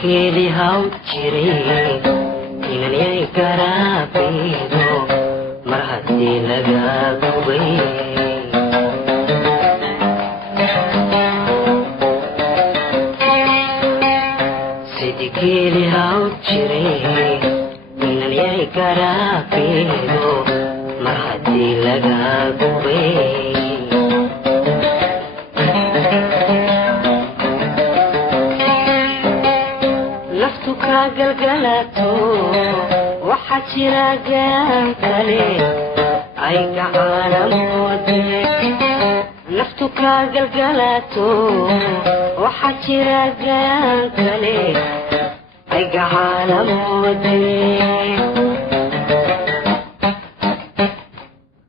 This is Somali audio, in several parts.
keeli haw jiray inanyay garaabaydo mar haddii laga gubay sidii keeli haw jiray inanyay garaabaydo mar haddii laga gubay galgalato waxa jira gaan kale ay gacalamoode naftu ka galgalato waxa jira gaan kale ay gacalamoode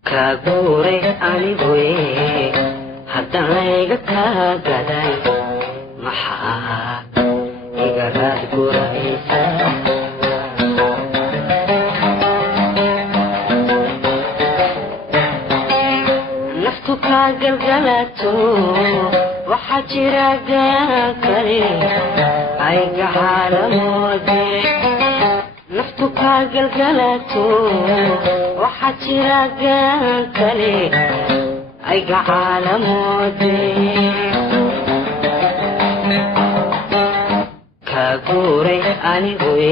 ka guuray anigoy haddaan layga kaa gaday maxaa igaraad guraysa naftu ka galgalato waxa jira gaan kale ay gacalamoode naftu ka galgalato waxa jira gaan kale ay gacalamoode guuray anigoy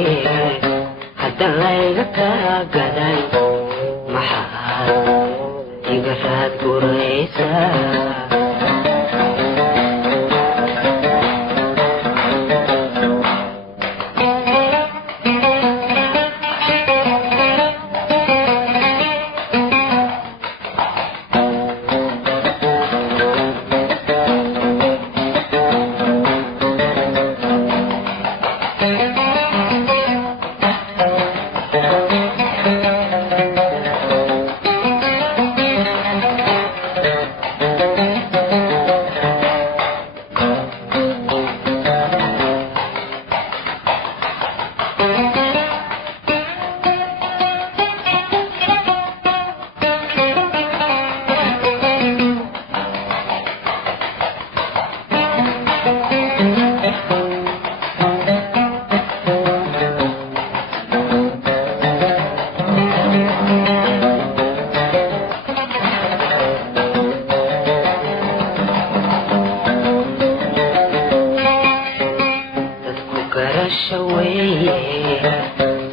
haddaan layga kaa gaday maxaa igaraad guraysa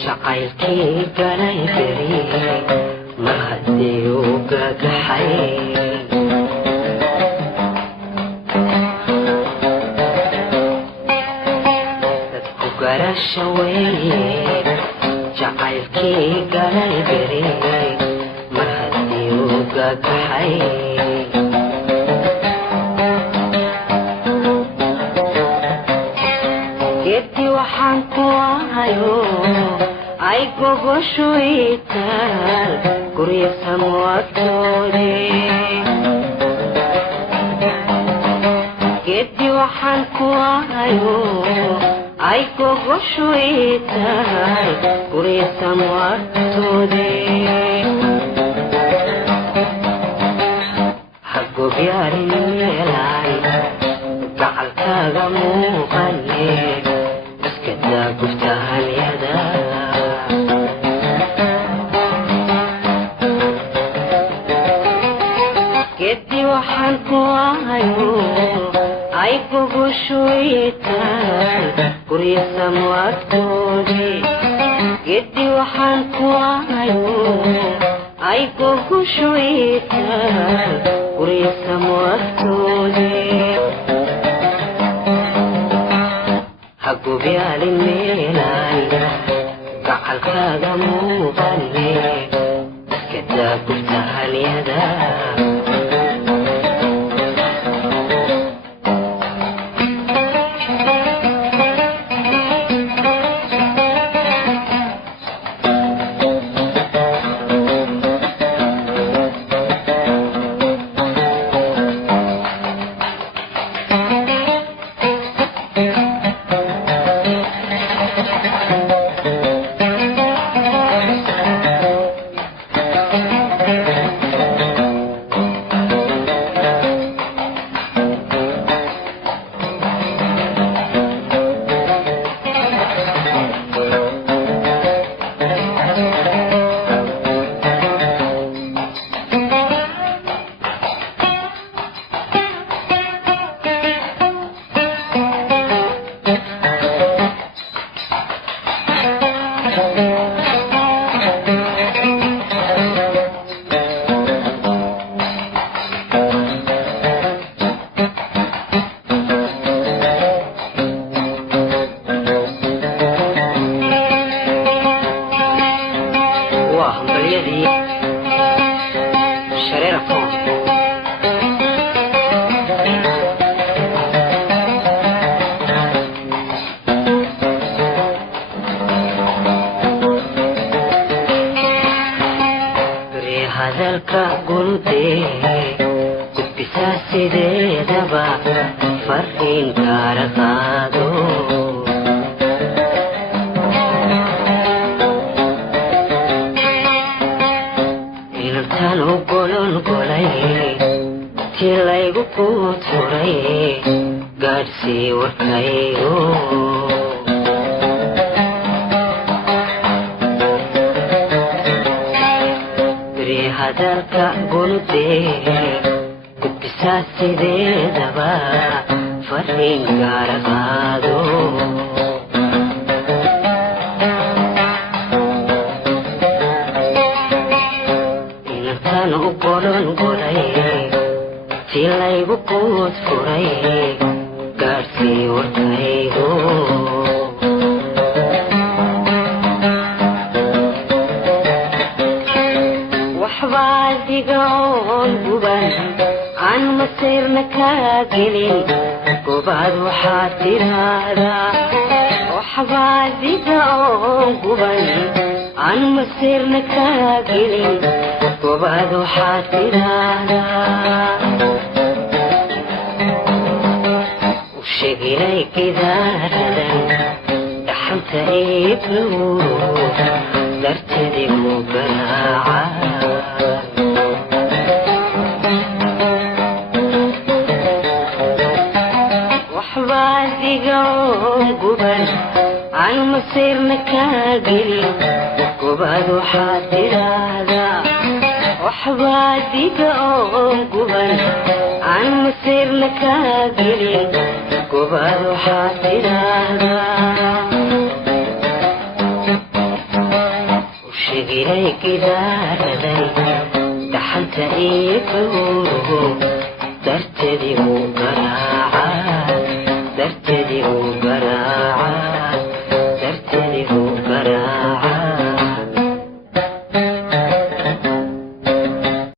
jacaylkii galay beri mar haddii uu gagaxay dadku garasha weeye jacaylkii galay beri mar haddii uu gagaxay waxaan ku ahayo ay gogoshu itaan gurya samwaddoode geeddi waxaan ku ahayo ay gogoshu itaan gurya samwaddoode hagobyaarin meelaan gacalkaaga muuqane كذا قفتها اليدا كدي وحنكوا عيو عيكو شويتان قريسا مواتودي كدي وحنكوا عيو عيكو شويتان قريسا مواتودي hagobyaalin meelaan gacalkaaga muuqane iskadaa gurtahalyada sideedaba farriin kaala qaado inantaan u golol golay tii laygu quud furay gaadhsii warkaygo beri hadalka guludee gudbisaa sideedaba farriin kaala qaado inantaan u golol golay tii laygu quud furay gaadhsii warkaygo waxbaa diga oon guban aan masiirna kaa gelin gobaad waxaad tidhaahdaa waxbaa diga oon guban aan masiirna kaa gelin gobaad waxaad tidhaahdaa sheegilay gidaaradan dhaxanta iiblow dartadigu garaaca waxbaa diga oon guban aan masiirna kaa gelin gobaad waxaad tidhaahdaa waxbaa diga oon guban aan masiirna kaa gelin gobaad waxaad tidhaahdaa ushegilay gidaaradan dhaxanta iiblow dartadigu garaaca